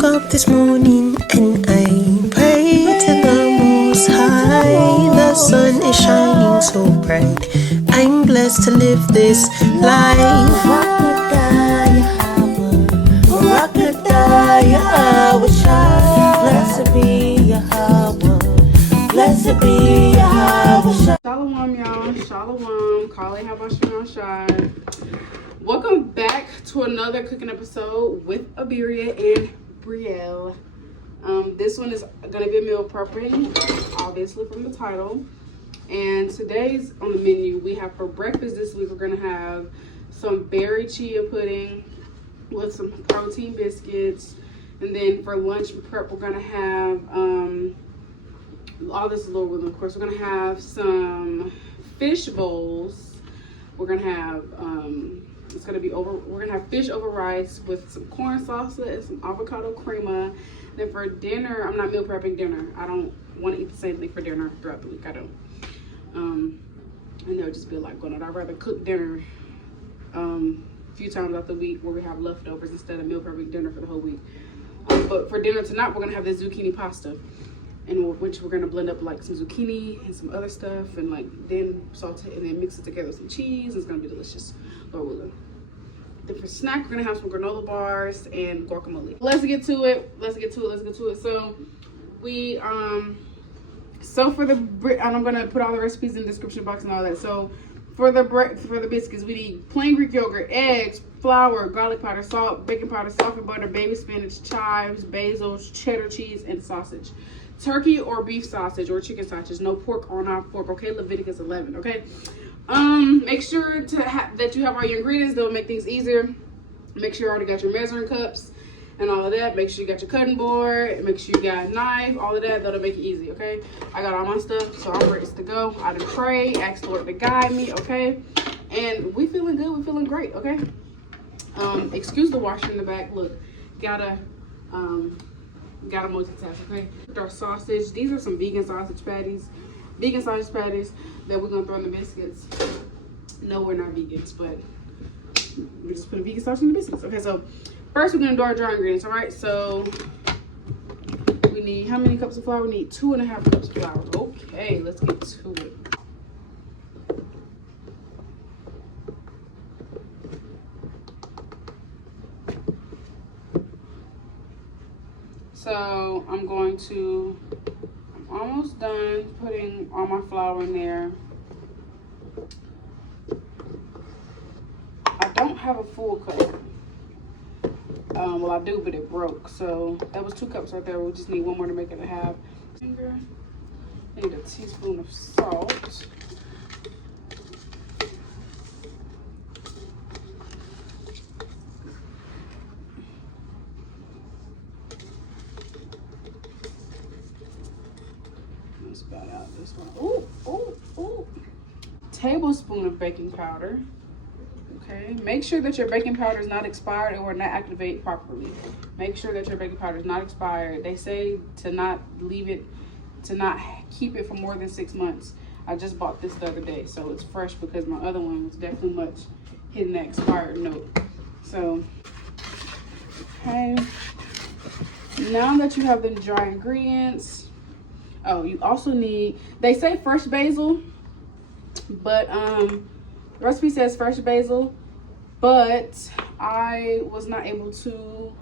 woke up this morning and I prayed to the Most High. The sun is shining so bright. I'm blessed to live this life. Blessed be Yahawah. Blessed be Yahawah. Shalawam, y'all. Shalawam. Call it Bahasham. Welcome back to another cooking episode with Abarriyah and Brielle. This one is going to be a meal prepping, obviously from the title. And today's on the menu, we have for breakfast this week, we're going to have some berry chia pudding with some protein biscuits. And then for lunch prep, we're going to have, all this is Lord willing, of course, we're going to have some fish bowls. We're going to have, we're gonna have fish over rice with some corn salsa and some avocado crema. Then for dinner, I'm not meal prepping dinner. I don't want to eat the same thing for dinner throughout the week. I don't. And there'll just be a lot going on. I'd rather cook dinner a few times out the week where we have leftovers instead of meal prepping dinner for the whole week. But for dinner tonight, we're gonna have this zucchini pasta, and which we're gonna blend up like some zucchini and some other stuff, and like then saute and then mix it together with some cheese. It's gonna be delicious. Lord willing. Then for snack, we're gonna have some granola bars and guacamole. Let's get to it. So we so for the and I'm gonna put all the recipes in the description box and all that. So for the biscuits, we need plain Greek yogurt, eggs, flour, garlic powder, salt, baking powder, salt and butter, baby spinach, chives, basil, cheddar cheese, and sausage. Turkey or beef sausage or chicken sausage. No pork or non-pork. Okay, Leviticus 11. Okay. Make sure that you have all your ingredients. That will make things easier. Make sure you already got your measuring cups and all of that. Make sure you got your cutting board. Make sure you got a knife. All of that. That'll make it easy. Okay. I got all my stuff, so I'm ready to go. I done pray, ask the Lord to guide me. Okay. And we feeling good. We feeling great. Okay. Excuse the washer in the back. Look, gotta multitask. Okay. Our sausage. These are some vegan sausage patties. That we're gonna throw in the biscuits. No, we're not vegans, but we just put a vegan sausage in the biscuits. Okay, so first we're gonna do our dry ingredients. All right, so we need how many cups of flour? We need 2.5 cups of flour. Okay, let's get to it. So I'm almost done putting all my flour in there. I don't have a full cup. Well, I do, but it broke. So that was 2 cups right there. We just need one more to make it a half. I need a teaspoon of salt. Spat out this one. Ooh. Tablespoon of baking powder. Okay. Make sure that your baking powder is not expired or not activated properly. Make sure that your baking powder is not expired. They say to not keep it for more than 6 months. I just bought this the other day, so it's fresh because my other one was definitely much hitting that expired note. So, okay. Now that you have the dry ingredients. Oh, you also need, they say fresh basil, but the recipe says fresh basil, but I was not able to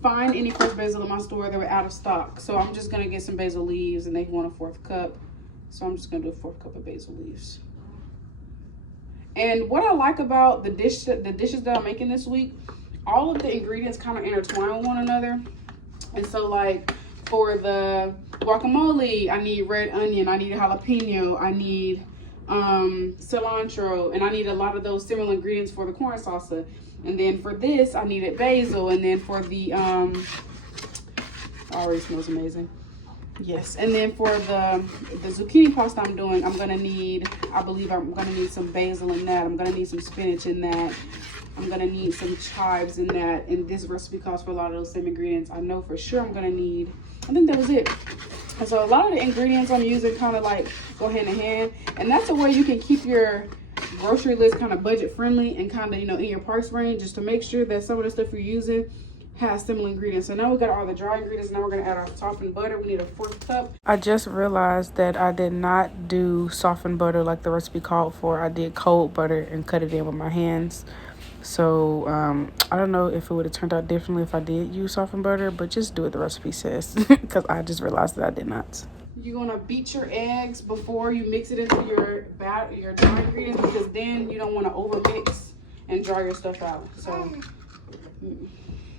find any fresh basil in my store. They were out of stock. So I'm just going to get some basil leaves, and they want a 4th cup. So I'm just going to do a 4th cup of basil leaves. And what I like about the dishes that I'm making this week, all of the ingredients kind of intertwine with one another. And so like for the guacamole, I need red onion, I need a jalapeno, I need cilantro, and I need a lot of those similar ingredients for the corn salsa. And then for this, I needed basil. And then for the already smells amazing. Yes. And then for the zucchini pasta I'm doing, I believe I'm gonna need some basil in that. I'm gonna need some spinach in that. I'm gonna need some chives in that. And this recipe calls for a lot of those same ingredients. I know for sure I'm gonna need, I think that was it. And so a lot of the ingredients I'm using kind of like go hand in hand. And that's a way you can keep your grocery list kind of budget friendly and kind of, you know, in your price range, just to make sure that some of the stuff you're using has similar ingredients. So now we got all the dry ingredients. Now we're gonna add our softened butter. We need a 1/4 cup. I just realized that I did not do softened butter like the recipe called for. I did cold butter and cut it in with my hands. So I don't know if it would have turned out differently if I did use softened butter, but just do what the recipe says because I just realized that I did not. You're gonna beat your eggs before you mix it into your dry ingredients, because then you don't want to over mix and dry your stuff out.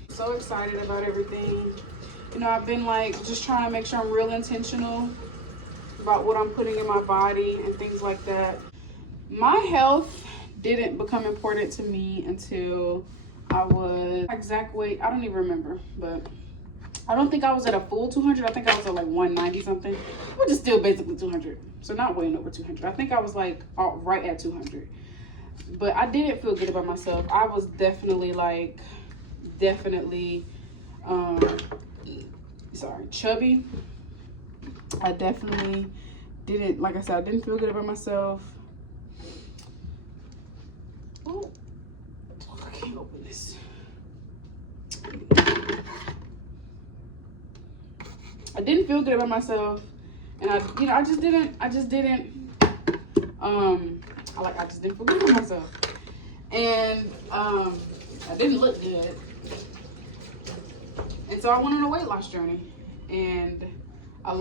So excited about everything. You know, I've been like just trying to make sure I'm real intentional about what I'm putting in my body and things like that. My health didn't become important to me until I was exact weight. I don't even remember, but I don't think I was at a full 200. I think I was at like 190 something, which is still basically 200. So not weighing over 200. I think I was like right at 200. But I didn't feel good about myself. I was definitely chubby. I definitely didn't, like I said, I didn't feel good about myself. Oh, I can't open this. I didn't feel good about myself, and I just didn't feel good about myself, and I didn't look good, and so I went on a weight loss journey, and I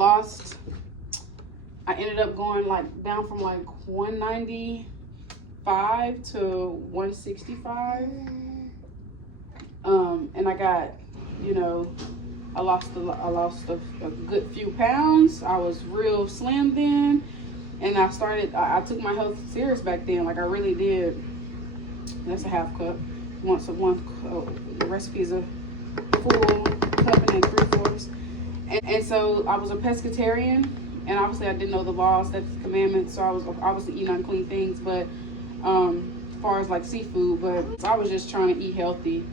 ended up going down from 195 to 165, and I got, I lost a good few pounds. I was real slim then, and I took my health serious back then. Like I really did. That's a 1/2 cup. The recipe is a full cup and then 3/4. And so I was a pescatarian, and obviously I didn't know the laws, that's the commandments. So I was obviously eating unclean things, but as far as like seafood, but I was just trying to eat healthy.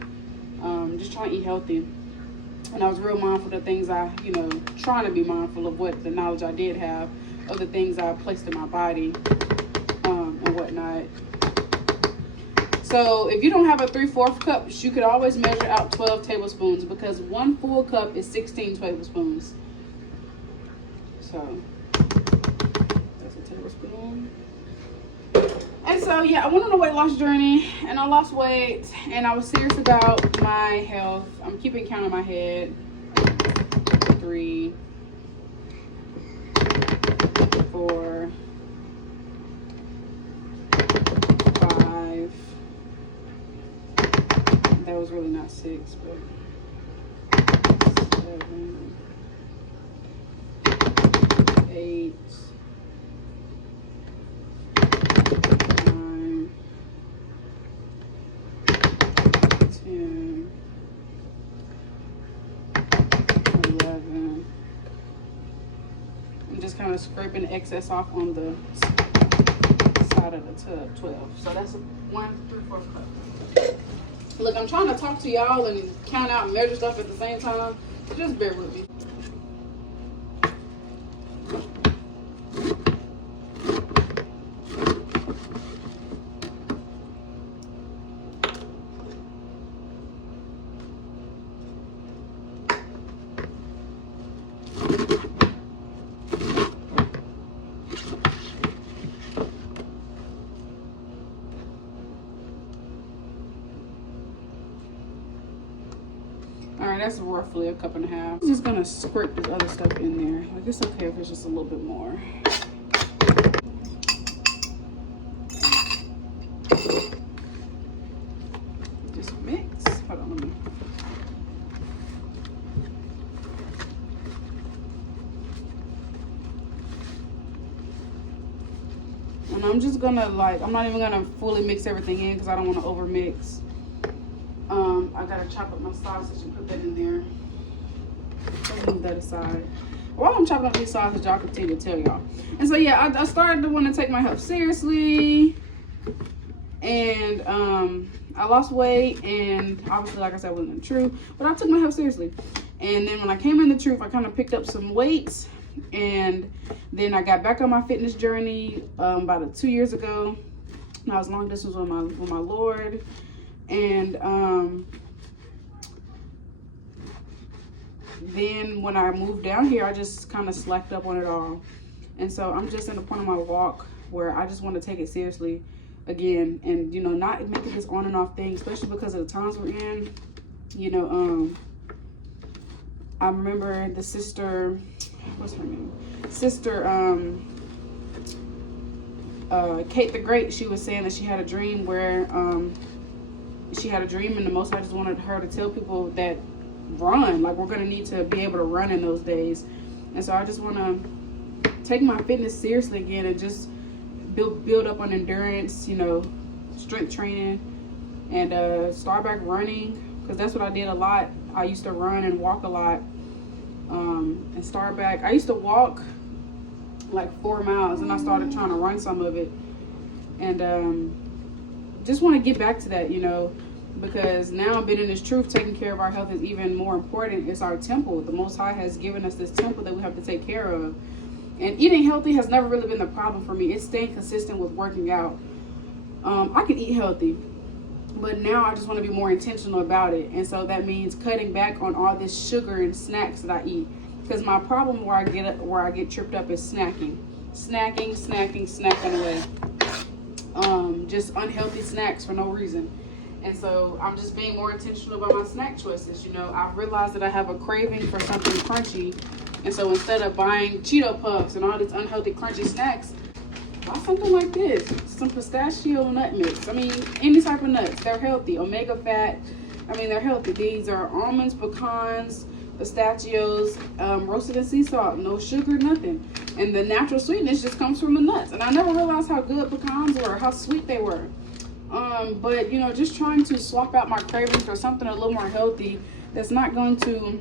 And I was real mindful of the things trying to be mindful of what the knowledge I did have of the things I placed in my body and whatnot. So if you don't have a 3/4 cup, you could always measure out 12 tablespoons, because 1 full cup is 16 tablespoons. So that's a tablespoon. And so yeah, I went on a weight loss journey, and I lost weight, and I was serious about my health. I'm keeping count in my head. 3, 4, 5. That was really not 6, but 7, 8, 9, 10, 11. I'm just kind of scraping the excess off on the side of the tub. 12. So that's 1 3/4 cup. Look, I'm trying to talk to y'all and count out and measure stuff at the same time. Just bear with me. Alright, that's roughly a 1.5 cups. I'm just gonna scrape this other stuff in there. Like, it's okay if it's just a little bit more. Just mix. Hold on, let me. And I'm just gonna I'm not even gonna fully mix everything in because I don't want to over mix. I gotta chop up my sausage and put that in there. I'll move that aside. While I'm chopping up these sausage, I'll continue to tell y'all. And so yeah, I started to want to take my health seriously, and I lost weight, and obviously, like I said, it wasn't true, but I took my health seriously. And then when I came in the truth, I kind of picked up some weights, and then I got back on my fitness journey about 2 years ago. And I was long distance with my Lord. And then when I moved down here, I just kind of slacked up on it all. And so I'm just in the point of my walk where I just want to take it seriously again, and you know, not make it this on and off thing, especially because of the times we're in. You know, I remember the sister, what's her name? Sister Kate the Great, she was saying that she had a dream where she had a dream, and the Most High just wanted her to tell people that run, like we're gonna need to be able to run in those days. And so I just want to take my fitness seriously again, and just build up on endurance, you know, strength training, and start back running, because that's what I did a lot. I used to run and walk a lot, and start back. I used to walk like 4 miles, and I started trying to run some of it, and just want to get back to that, you know, because now I'm been in this truth, taking care of our health is even more important. It's our temple. The Most High has given us this temple that we have to take care of. And eating healthy has never really been the problem for me. It's staying consistent with working out. I can eat healthy, but now I just want to be more intentional about it. And so that means cutting back on all this sugar and snacks that I eat. Because my problem where I get tripped up is snacking away. Just unhealthy snacks for no reason. And so I'm just being more intentional about my snack choices. You know, I've realized that I have a craving for something crunchy. And so instead of buying Cheeto Puffs and all these unhealthy crunchy snacks, buy something like this. Some pistachio nut mix. I mean, any type of nuts. They're healthy. Omega fat. I mean, they're healthy. These are almonds, pecans, pistachios, roasted in sea salt. No sugar, nothing. And the natural sweetness just comes from the nuts. And I never realized how good pecans were, how sweet they were. But, you know, just trying to swap out my cravings for something a little more healthy that's not going to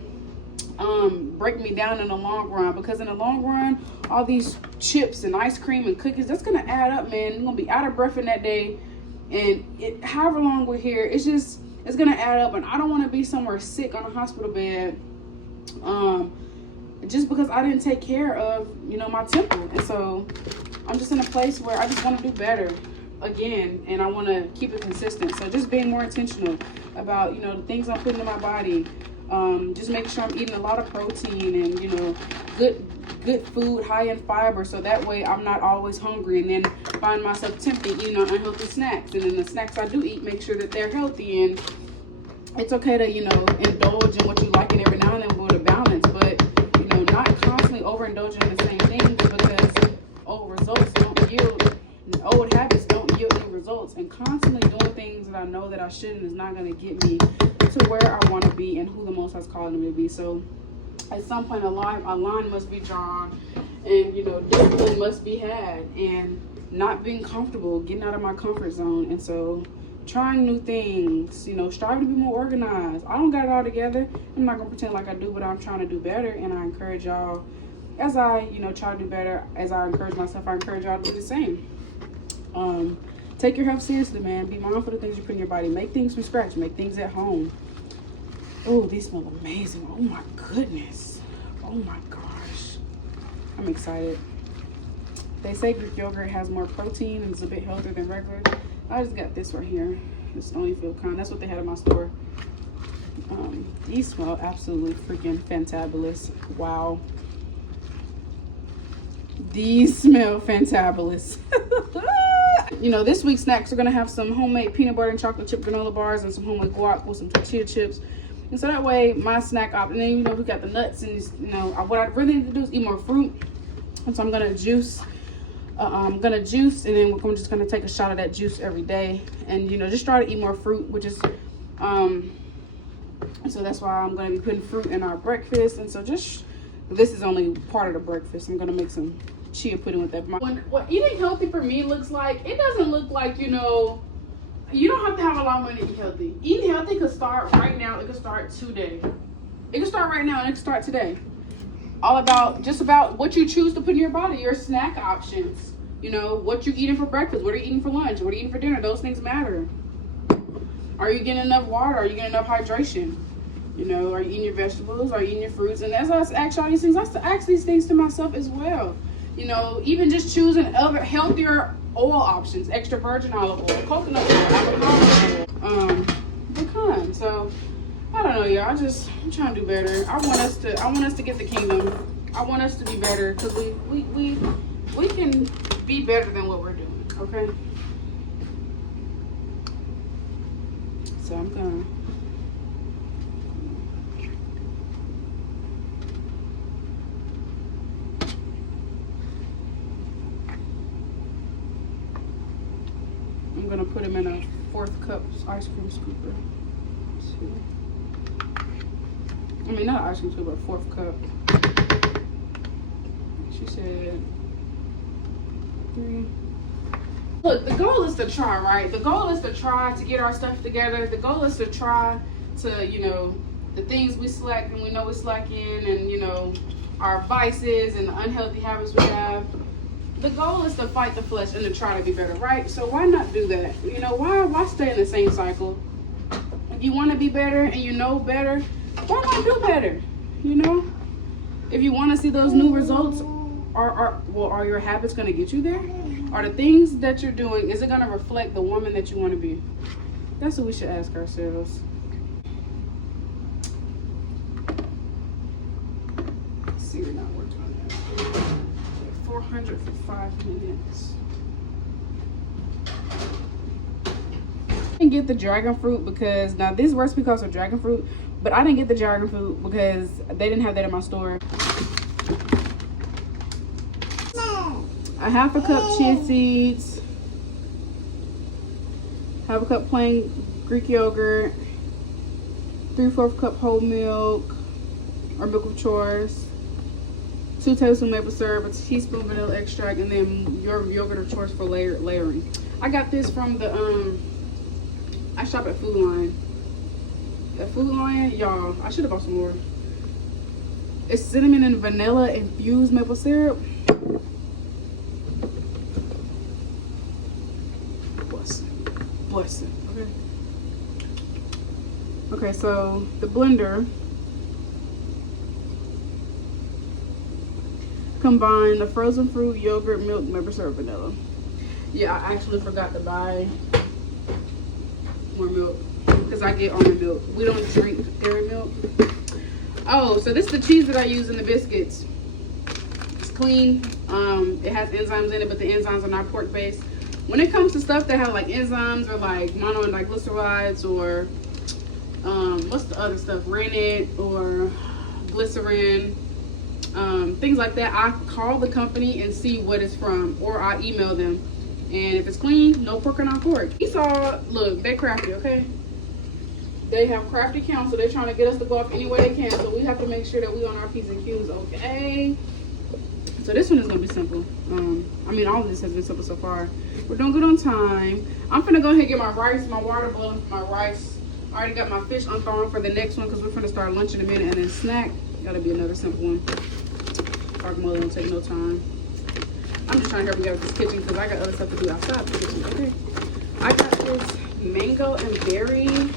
break me down in the long run, because in the long run, all these chips and ice cream and cookies, that's gonna add up, man. You're gonna be out of breath in that day, and however long we're here, it's gonna add up. And I don't want to be somewhere sick on a hospital bed just because I didn't take care of, you know, my temple. And so I'm just in a place where I just want to do better again, and I want to keep it consistent. So just being more intentional about, you know, the things I'm putting in my body. Just making sure I'm eating a lot of protein and, you know, good food, high in fiber, so that way I'm not always hungry and then find myself tempted eating on unhealthy snacks. And then the snacks I do eat, make sure that they're healthy. And it's okay to, you know, indulge in what you like, and every now and then with a balance, but, you know, not constantly overindulging in the same things, because old habits don't yield new results. And constantly doing things that I know that I shouldn't is not going to get me to where I want to be and who the Most High is calling me to be. So at some point a line must be drawn, and, you know, discipline must be had, and not being comfortable, getting out of my comfort zone. And so trying new things, you know, striving to be more organized. I don't got it all together. I'm not gonna pretend like I do, but I'm trying to do better. And I encourage y'all, as I, you know, try to do better, as I encourage myself, I encourage y'all to do the same. Take your health seriously, man. Be mindful of the things you put in your body. Make things from scratch. Make things at home. Oh, these smell amazing. Oh my goodness. Oh my gosh. I'm excited. They say Greek yogurt has more protein and it's a bit healthier than regular. I just got this right here. This Stonyfield kind. That's what they had in my store. These smell absolutely freaking fantabulous. Wow. These smell fantabulous. You know, this week's snacks are going to have some homemade peanut butter and chocolate chip granola bars and some homemade guac with some tortilla chips. And so that way my snack op, and then, you know, we got the nuts, and, you know, what I really need to do is eat more fruit. And so I'm going to juice. I'm going to juice, and then we're just going to take a shot of that juice every day. And, you know, just try to eat more fruit, which is, so that's why I'm going to be putting fruit in our breakfast. And so this is only part of the breakfast. I'm going to make some chia pudding with that. What eating healthy for me looks like, it doesn't look like, you know, you don't have to have a lot of money to eat healthy. Eating healthy could start right now. It could start today. It could start right now, and it could start today. All about, just about what you choose to put in your body, your snack options. You know, what you're eating for breakfast, what are you eating for lunch, what are you eating for dinner. Those things matter. Are you getting enough water? Are you getting enough hydration? You know, are you eating your vegetables? Are you eating your fruits? And as I ask all these things, I ask these things to myself as well. You know, even just choosing other healthier oil options, extra virgin olive oil, coconut oil, avocado oil, pecan. So I don't know, y'all. I'm trying to do better. I want us to get the kingdom. I want us to be better because we can be better than what we're doing. Okay. So I'm gonna. I'm gonna put him in a 4th cup ice cream scooper. I mean, not ice cream scooper, but 4th cup. She said 3. Look, the goal is to try, right? The goal is to try to get our stuff together. The goal is to try to, you know, the things we slack and we know we slack in, and, you know, our vices and the unhealthy habits we have. The goal is to fight the flesh and to try to be better, right? So why not do that? You know, why stay in the same cycle? If you want to be better and you know better, why not do better? You know, if you want to see those new results, are your habits going to get you there? Are the things that you're doing, is it going to reflect the woman that you want to be? That's what we should ask ourselves. Let's see, we're not working on that. 400 for 5 minutes. I didn't get the dragon fruit because, now this recipe calls for dragon fruit, but I didn't get the dragon fruit because they didn't have that in my store. A 1/2 cup chia seeds, 1/2 cup plain Greek yogurt, 3/4 cup whole milk or milk of choice, 2 tablespoons maple syrup, a teaspoon vanilla extract, and then your yogurt of choice for layering. I got this from the I shop at Food Lion. At Food Lion, y'all, I should have bought some more. It's cinnamon and vanilla infused maple syrup. Blessing. Okay, so the blender combine the frozen fruit, yogurt, milk, maple syrup, vanilla. Yeah, I actually forgot to buy more milk because I get almond milk. We don't drink dairy milk. Oh, so this is the cheese that I use in the biscuits. It's clean. It has enzymes in it, but the enzymes are not pork based. When it comes to stuff that have like enzymes or like mono and diglycerides or what's the other stuff, rennet or glycerin, things like that, I call the company and see what it's from, or I email them. And if it's clean, no pork or not pork. Esau, look, they're crafty, okay? They have crafty counsel. They're trying to get us to go off any way they can, so we have to make sure that we on our P's and Q's, okay? So this one is gonna be simple. I mean, all of this has been simple so far. We're doing good on time. I'm finna go ahead and get my rice, my water boiling for my rice. I already got my fish unthawing for the next one because we're finna start lunch in a minute, and then snack. Gotta be another simple one. Guacamole don't take no time. I'm just trying to help you guys with this kitchen because I got other stuff to do outside the kitchen. Okay. I got this mango and berry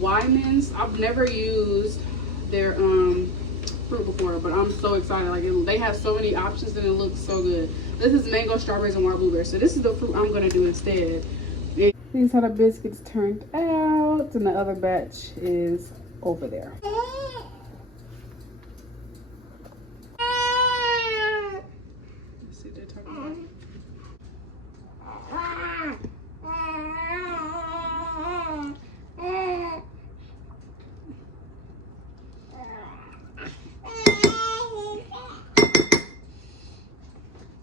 Wyman's. I've never used their fruit before, but I'm so excited. Like they have so many options and it looks so good. This is mango, strawberries, and wild blueberries. So this is the fruit I'm gonna do instead. These are the biscuits turned out, and the other batch is over there. Let's see, they're talking about.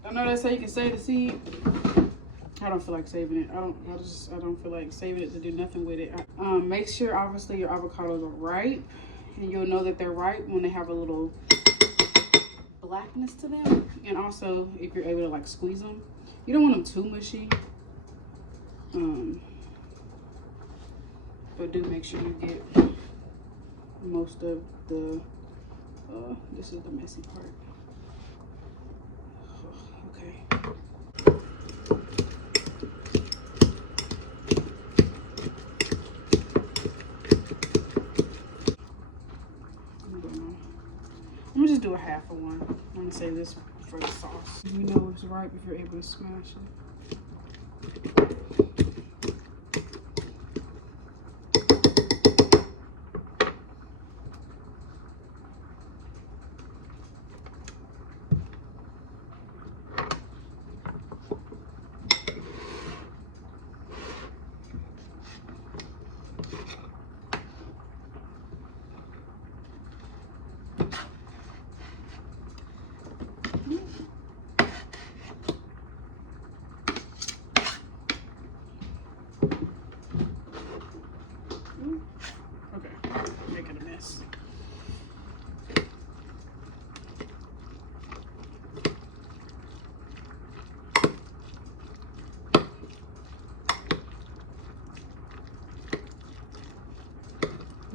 I know that's how you can save the seed. I don't feel like saving it. I don't feel like saving it to do nothing with it. Make sure obviously your avocados are ripe, and you'll know that they're ripe when they have a little blackness to them. And also if you're able to like squeeze them. You don't want them too mushy. But do make sure you get most of the this is the messy part. Okay. I'm gonna just do a half of one. I'm gonna save this for the sauce. You know it's ripe if you're able to smash it.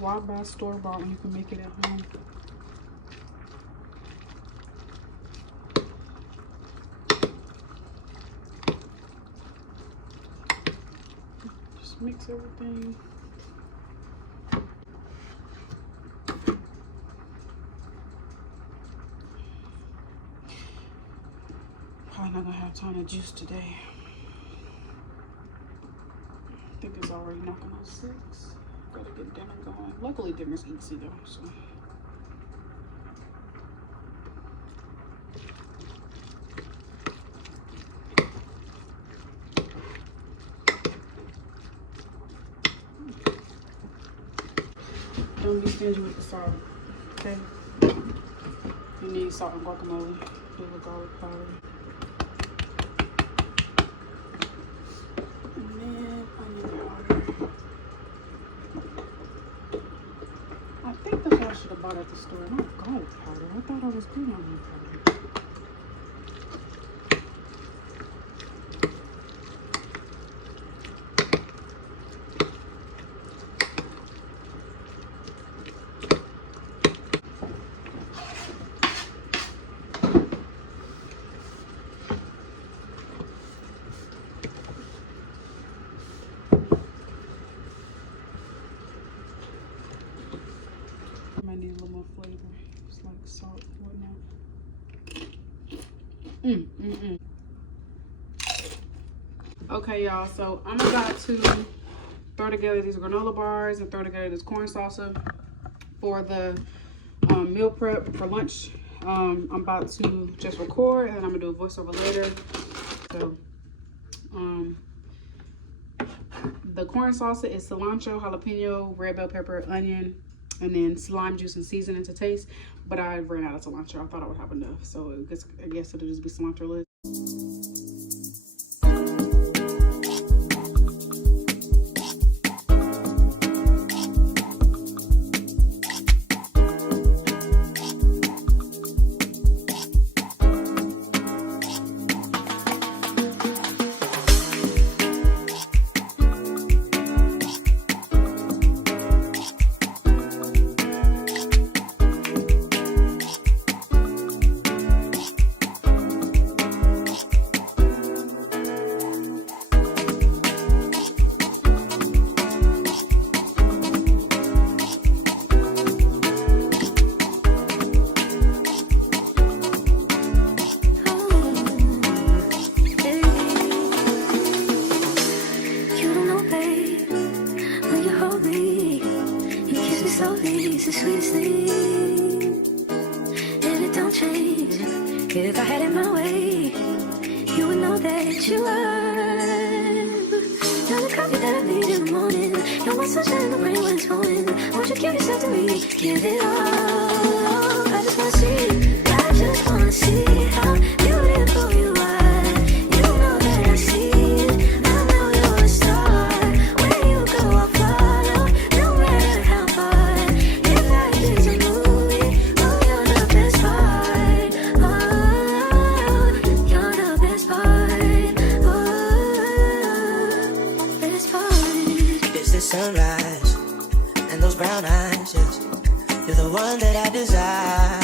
Why buy store-bought when you can make it at home? Just mix everything. Probably not gonna have time to juice today. I think it's already knocking on 6. Gotta get dinner going. Luckily dinner's easy though, so. Don't be stingy with the salt, okay? You need salt and guacamole. Do the garlic powder. I think that's what I should have bought at the store. Not garlic powder. I thought I was good on onion powder. Might need a little more flavor. It's like salt, whatnot. Okay, y'all. So I'm about to throw together these granola bars and throw together this corn salsa for the meal prep for lunch. I'm about to just record and then I'm gonna do a voiceover later. So the corn salsa is cilantro, jalapeno, red bell pepper, onion, and then lime juice and seasoning to taste. But I ran out of cilantro. I thought I would have enough, so I guess it'll just be cilantro-less. If I had it my way, you would know that you are. You're the coffee that I need in the morning. You're my sunshine in the rain when it's pouring. Won't you give yourself to me? Give it all. I just wanna see. I just wanna see how beautiful you are. You know that I see it. I know you're a star. Where you go, I'll follow. No matter how far. If life is a movie, oh, you're the best part. Oh, you're the best part. Oh, best part. It's the sunrise and those brown eyes, yes. You're the one that I desire.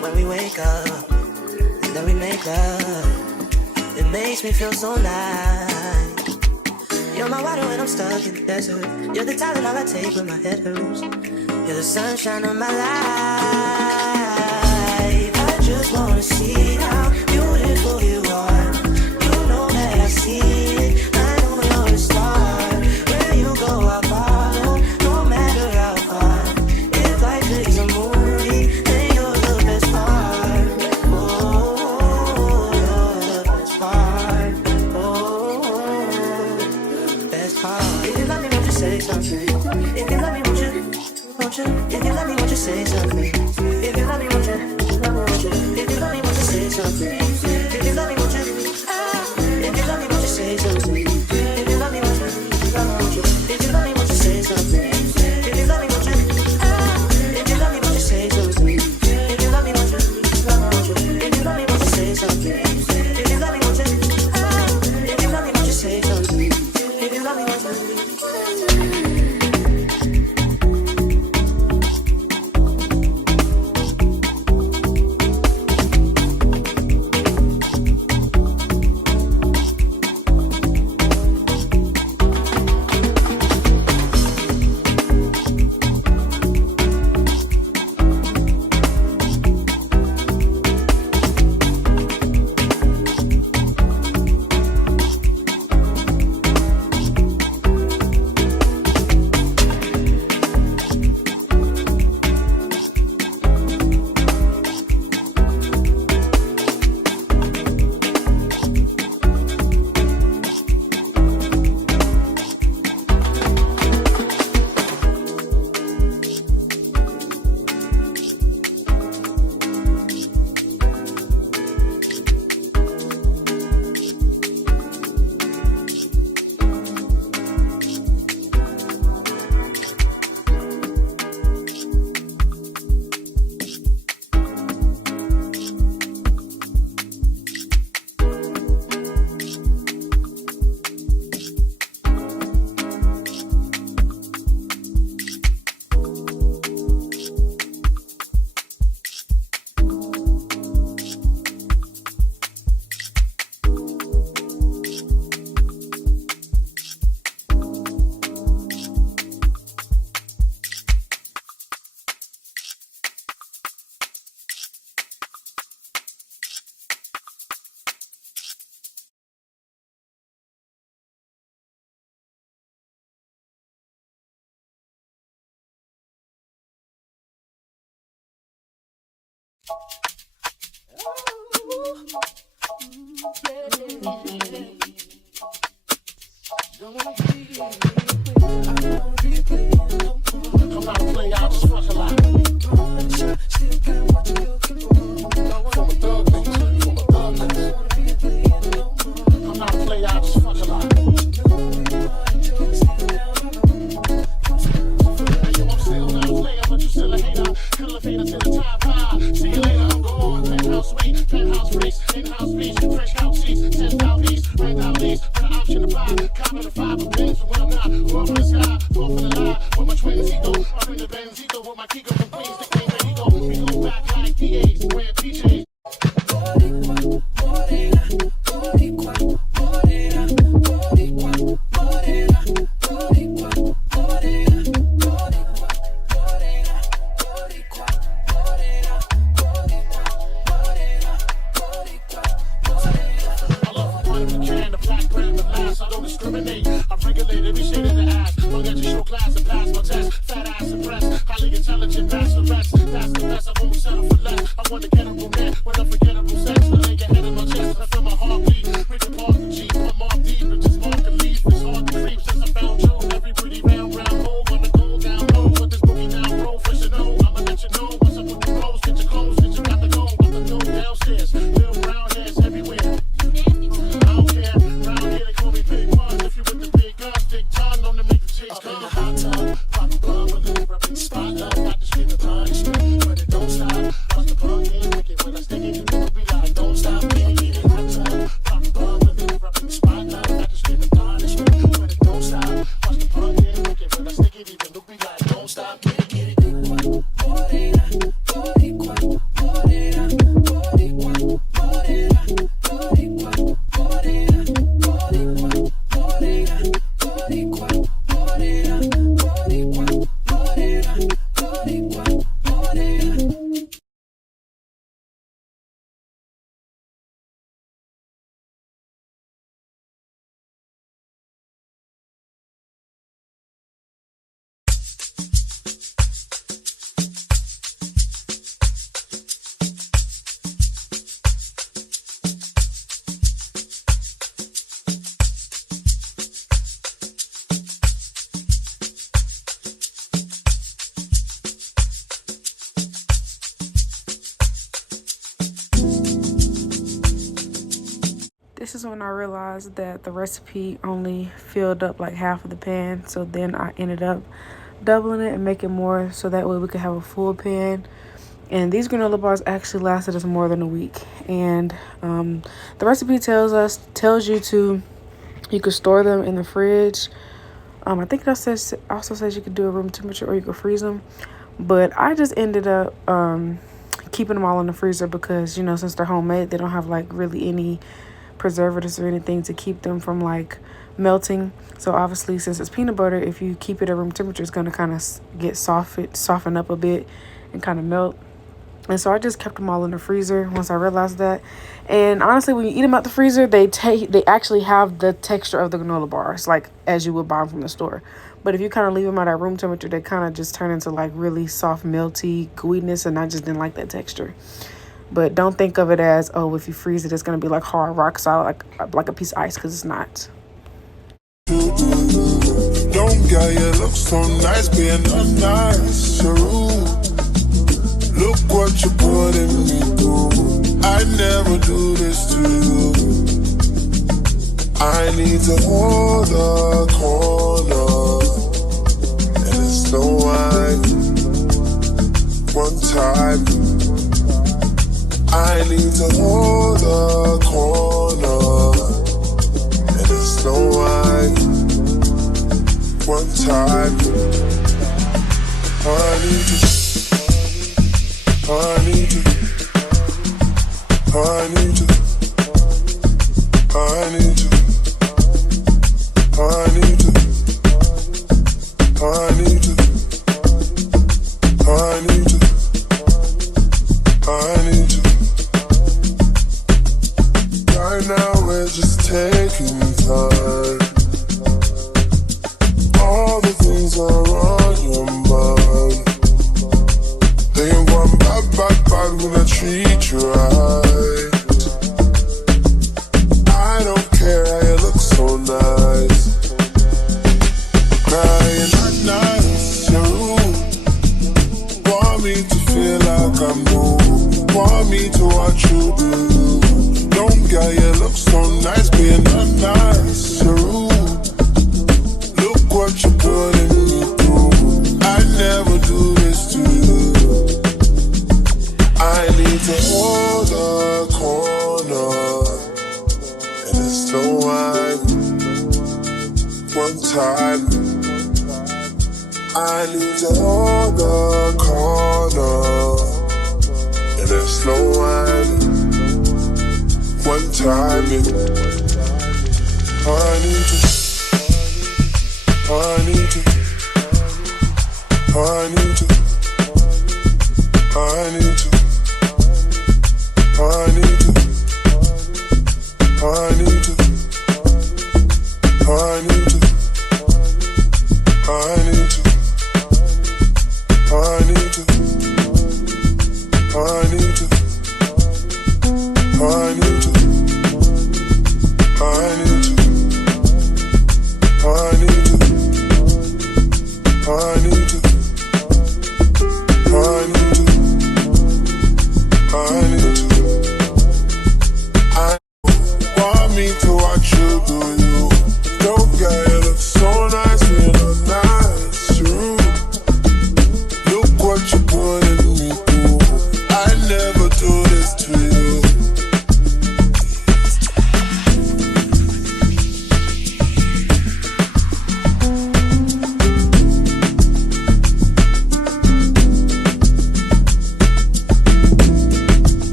When we wake up and then we make love, it makes me feel so nice. You're my water when I'm stuck in the desert. You're the Tylenol I take when my head hurts. You're the sunshine of my life. I just wanna see how beautiful you are. You know that I see it. I know you're a star. Where you go, I'll follow. No matter how far. If life is a movie, then you're the best part. Oh, you're the best part. Oh, best part. If you love me, won't you say something? If you love me, won't you? If you love me, won't you say something? If you love me, won't you? If you love me, won't you say something? If you love me, won't you? If you love me, won't you say something? If you love me, won't you? If you love me, won't you say something? If you love me, won't you? If you love me, won't you say something? If you love me, won't you? If you love me, won't you say something? If you love me, won't you? If you love me, won't you say something? If you love me, won't you? This is when I realized that the recipe only filled up like half of the pan. So then I ended up doubling it and making more so that way we could have a full pan. And these granola bars actually lasted us more than a week. And the recipe tells you could store them in the fridge. I think it also says you could do a room temperature or you could freeze them. But I just ended up keeping them all in the freezer because, you know, since they're homemade, they don't have like really any preservatives or anything to keep them from like melting. So obviously, since it's peanut butter, if you keep it at room temperature, it's going to kind of get soften up a bit and kind of melt. And so I just kept them all in the freezer once I realized that. And honestly, when you eat them out the freezer, they actually have the texture of the granola bars, like as you would buy them from the store. But if you kind of leave them at room temperature, they kind of just turn into like really soft, melty gooiness, and I just didn't like that texture. But don't think of it as, oh, if you freeze it, it's going to be like hard, rock solid, like a piece of ice, because it's not. Don't get you look so nice being unnice. Look what you putting me through. I never do this to you. I need to hold a corner, and it's no wine. One time I need to hold a corner, and it's no wine. One time I need to Right now we're just taking time. All the things are on your mind. me to feel like I'm new. Want me to watch you do. Don't get you look so nice, being nice, you're rude. Look what you putting me through. I never do this to you. I need to hold a corner and it's slow wine. One time I need to hold the corner and it's slow wine. One time I need to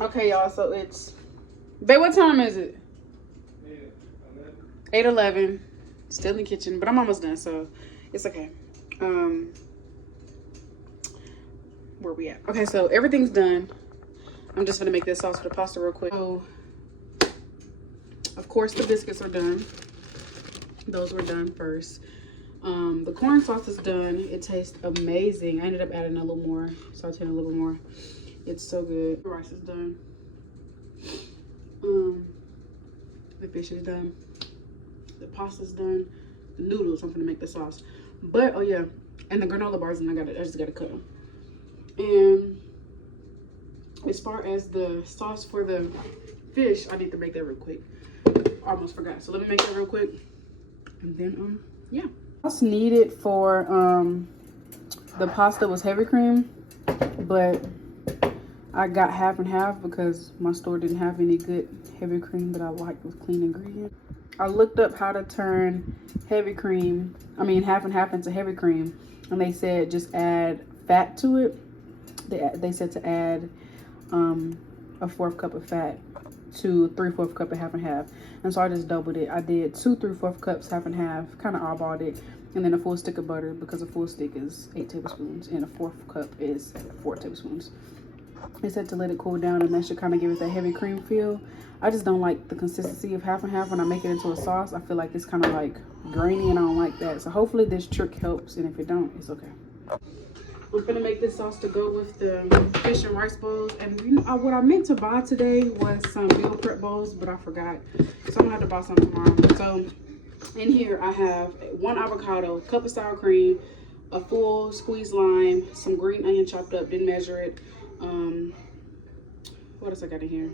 Okay, y'all, so it's, babe, what time is it? 8:11. Still in the kitchen, but I'm almost done, so it's okay. Where we at? Okay, so everything's done. I'm just gonna make this sauce for the pasta real quick. So, of course, the biscuits are done. Those were done first. The corn sauce is done. It tastes amazing. I ended up adding a little more, sauteing a little more. It's so good. The rice is done. The fish is done. The pasta's done. The noodles, I'm gonna make the sauce. But oh yeah, and the granola bars, and I just gotta cut them. And as far as the sauce for the fish, I need to make that real quick. Almost forgot. So let me make that real quick. And then yeah. Sauce needed for the pasta was heavy cream, but I got half and half because my store didn't have any good heavy cream that I liked with clean ingredients. I looked up how to turn heavy cream, half and half into heavy cream, and they said just add fat to it. They said to add a 4th cup of fat to 3/4 cup of half and half. And so I just doubled it. I did 2 3/4 cups, half and half, kind of eyeballed it, and then a full stick of butter because a full stick is 8 tablespoons and a 4th cup is 4 tablespoons. They said to let it cool down, and that should kind of give it that heavy cream feel. I just don't like the consistency of half and half when I make it into a sauce. I feel like it's kind of like grainy, and I don't like that. So hopefully this trick helps, and if it don't, it's okay. I'm gonna make this sauce to go with the fish and rice bowls. And you know what I meant to buy today was some meal prep bowls, but I forgot. So I'm gonna have to buy some tomorrow. So in here I have 1 avocado, cup of sour cream, a full squeezed lime, some green onion chopped up, didn't measure it. What else I got in here?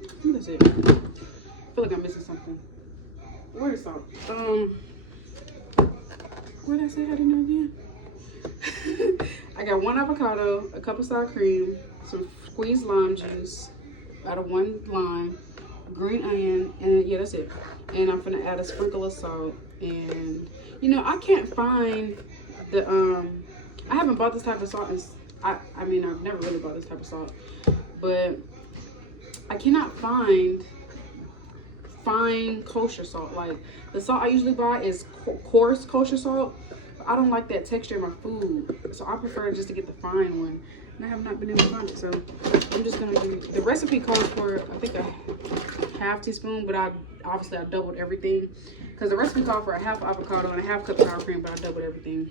I think that's it. I feel like I'm missing something. Where is salt? What did I say I didn't know again? I got 1 avocado, a cup of sour cream, some squeezed lime juice out of 1 lime, green onion, and yeah, that's it. And I'm gonna add a sprinkle of salt. And you know, I can't find the I haven't bought this type of salt. I mean, I've never really bought this type of salt, but I cannot find fine kosher salt. Like the salt I usually buy is coarse kosher salt. I don't like that texture in my food, so I prefer just to get the fine one. And I have not been able to find it, so I'm just gonna do. The recipe calls for I think a half teaspoon, but I doubled everything because the recipe called for a half avocado and a half cup sour cream, but I doubled everything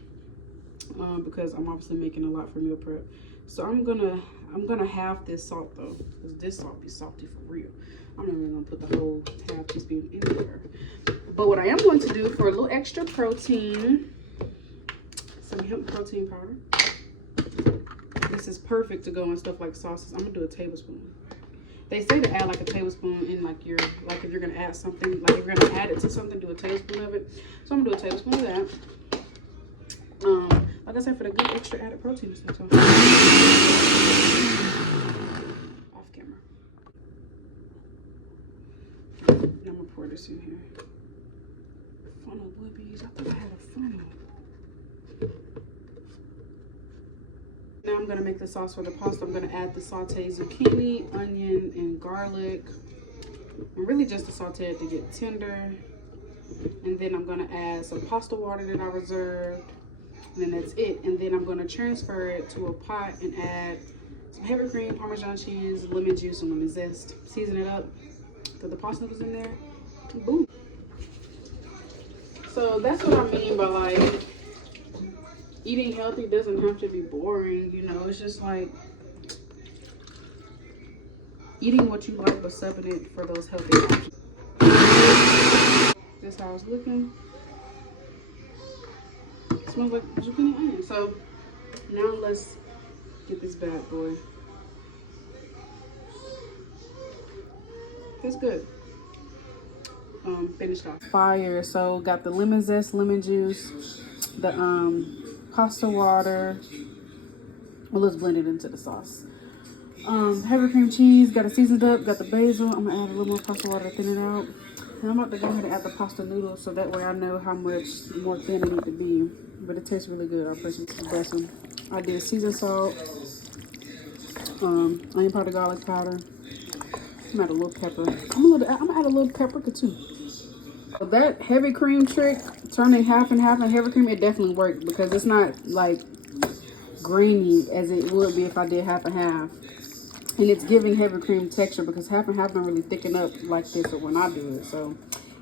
because I'm obviously making a lot for meal prep. So I'm gonna halve this salt though, because this salt be salty for real. I'm not even gonna put the whole half teaspoon in there. But what I am going to do for a little extra protein, some hemp protein powder. This is perfect to go in stuff like sauces. I'm gonna do a tablespoon. They say to add like a tablespoon in like if you're gonna add something, like if you're gonna add it to something, do a tablespoon of it. So I'm gonna do a tablespoon of that. Like I said, for the good extra added protein and stuff. So off camera. Now I'm gonna pour this in here. Funnel whoopies. I thought I had a funnel. Now I'm gonna make the sauce for the pasta. I'm gonna add the sauteed zucchini, onion, and garlic. And really just to saute it to get tender. And then I'm gonna add some pasta water that I reserved. And then that's it. And then I'm gonna transfer it to a pot and add some heavy cream, Parmesan cheese, lemon juice, and lemon zest. Season it up. Put the pasta noodles in there. And boom. So that's what I mean by like, eating healthy doesn't have to be boring, you know. It's just like eating what you like but subbing it for those healthy options. This how it's looking. It smells like zucchini onion. So now let's get this bad boy. That's good. Finished off. Fire. So got the lemon zest, lemon juice, the pasta water. Well, let's blend it into the sauce. Heavy cream cheese, got it seasoned up, got the basil. I'm gonna add a little more pasta water to thin it out. And I'm about to go ahead and add the pasta noodles so that way I know how much more thin it need to be. But it tastes really good. I'll put some basil. I did seasoned salt, onion powder, garlic powder. I'm gonna add a little pepper. I'm gonna add a little paprika too. So that heavy cream trick, turning half and half and heavy cream, it definitely worked because it's not like grainy as it would be if I did half and half. And it's giving heavy cream texture because half and half don't really thicken up like this or when I do it. So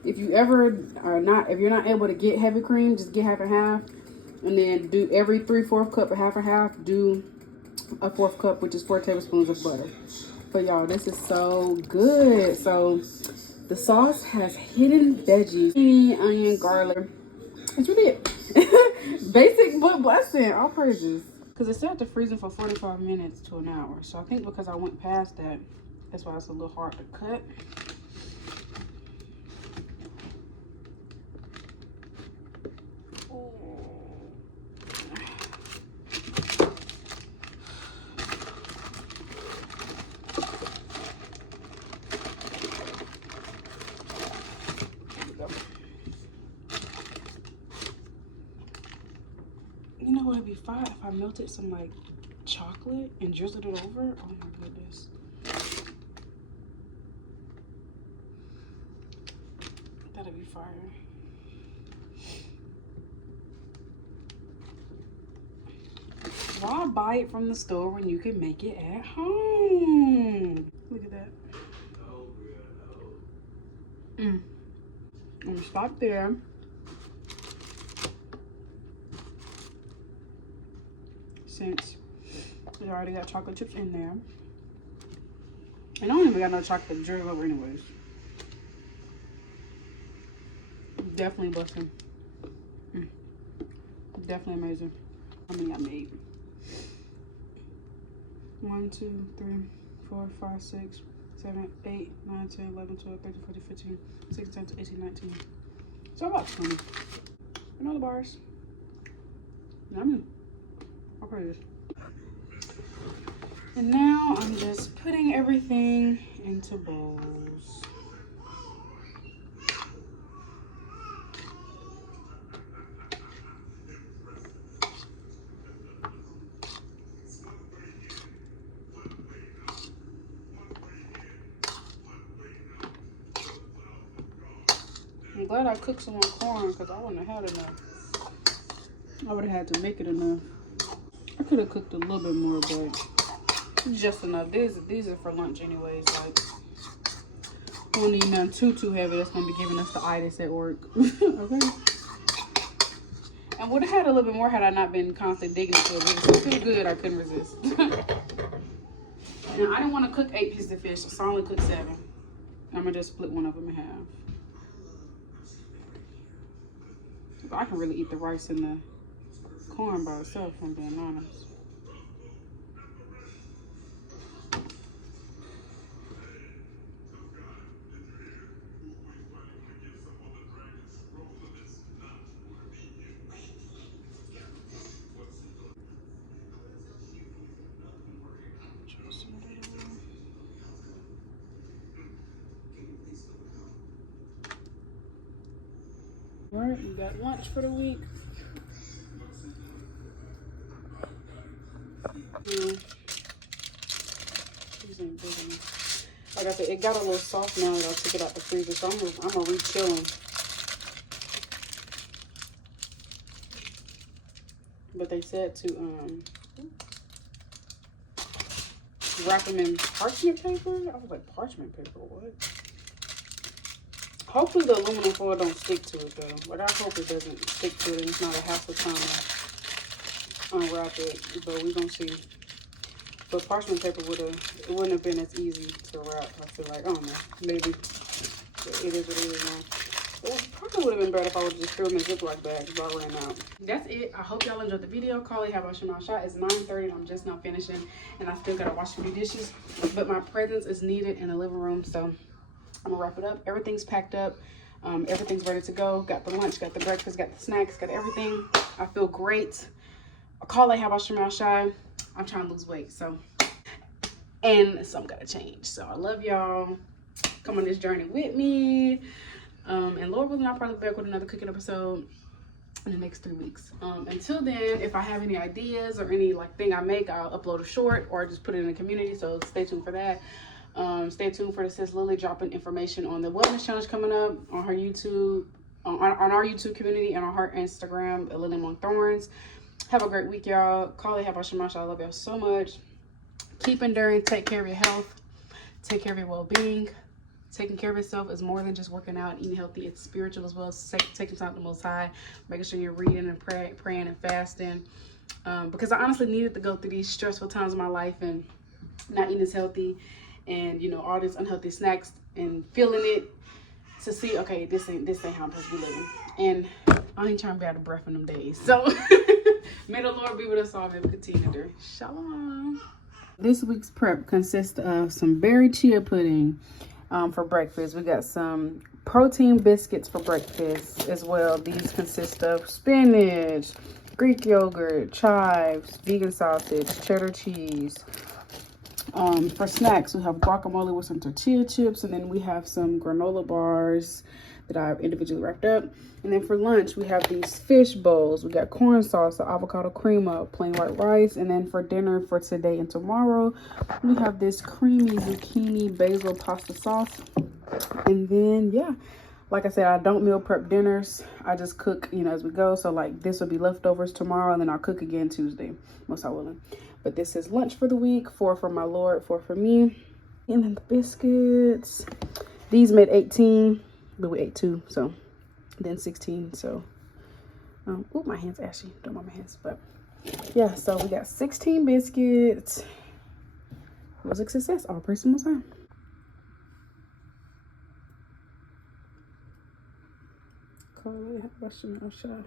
if you ever are not, if you're not able to get heavy cream, just get half and half. And then do every 3/4 cup of half and half, do a 1/4 cup, which is 4 tablespoons of butter. But y'all, this is so good. So the sauce has hidden veggies, onion, garlic. That's really it. Basic but blessing. All praises. Because it set to freezing for 45 minutes to an hour. So I think because I went past that, that's why it's a little hard to cut. You know what would be fine if I melted some like chocolate and drizzled it over? Oh my goodness. That'd be fire. Why buy it from the store when you can make it at home? Look at that. I'm gonna stop there. Since we already got chocolate chips in there. And I don't even got no chocolate drizzle over anyways. Definitely busting. Definitely amazing. How many I made? 1, 2, 3, 4, 5, 6, 7, 8, 9, 10, 11, 12, 13, 14, 15, 16, 17, 18, 19. So about 20. Granola bars. Yummy. I'll put this. And now I'm just putting everything into bowls. I'm glad I cooked some more corn because I wouldn't have had enough. I would have had to make it enough. I could have cooked a little bit more, but it's just enough. These are for lunch anyways. Like, we don't need nothing too heavy. That's gonna be giving us the itis at work. Okay. And would have had a little bit more had I not been constantly digging into it. It was too good. I couldn't resist. And I didn't want to cook 8 pieces of fish, so I only cooked 7. I'm gonna just split one of them in half. I can really eat the rice and the corn by itself, if I'm being honest. All right, we got lunch for the week. These ain't big enough. Like I said, it got a little soft now that I took it out the freezer, so I'm gonna re-chill them. But they said to wrap them in parchment paper. I was like, parchment paper, what? Hopefully the aluminum foil don't stick to it though. Like, I hope it doesn't stick to it and it's not a hassle trying to unwrap it, but we gonna see. But parchment paper wouldn't have been as easy to wrap. I feel like, I don't know, maybe. But it is what it is now. It probably would have been better if I would have just threw them in Ziploc bags, but I ran out. That's it. I hope y'all enjoyed the video. Call it Yahawashi. It's 9:30 and I'm just now finishing, and I still gotta wash a few dishes. But my presence is needed in the living room, so I'm gonna wrap it up. Everything's packed up. Everything's ready to go. Got the lunch, got the breakfast, got the snacks, got everything. I feel great. I call it Yahawashi. I'm trying to lose weight, so, and some gotta change. So I love y'all. Come on this journey with me. And Lord willing, I'll probably be back with another cooking episode in the next 3 weeks. Until then, if I have any ideas or any like thing I make, I'll upload a short or just put it in the community. So stay tuned for that. Stay tuned for the sis Lily dropping information on the wellness challenge coming up on her YouTube, on our YouTube community, and on her Instagram, Lily Among Thorns. Have a great week, y'all. Call it Bahasham. I love y'all so much. Keep enduring. Take care of your health. Take care of your well-being. Taking care of yourself is more than just working out and eating healthy. It's spiritual as well. So taking time to the Most High. Making sure you're reading and praying and fasting. Because I honestly needed to go through these stressful times in my life and not eating as healthy. And, you know, all these unhealthy snacks and feeling it to see, okay, this ain't how I'm supposed to be living. And I ain't trying to be out of breath in them days. So may the Lord be with us all. May we continue to do. Shalom. This week's prep consists of some berry chia pudding for breakfast. We got some protein biscuits for breakfast as well. These consist of spinach, Greek yogurt, chives, vegan sausage, cheddar cheese. For snacks, we have guacamole with some tortilla chips, and then we have some granola bars that I've individually wrapped up. And then for lunch, we have these fish bowls. We got corn salsa, avocado crema, plain white rice. And then for dinner for today and tomorrow, we have this creamy zucchini basil pasta sauce. And then, yeah, like I said, I don't meal prep dinners. I just cook, you know, as we go. So like this will be leftovers tomorrow, and then I'll cook again Tuesday, most I willing. But this is lunch for the week. 4 for my Lord, 4 for me. And then the biscuits. These made 18, but we ate 2, so then 16. So, oh, my hand's ashy. Don't mind my hands, but yeah. So we got 16 biscuits. It was a success. All praise to the Most High. Call it Bahasham.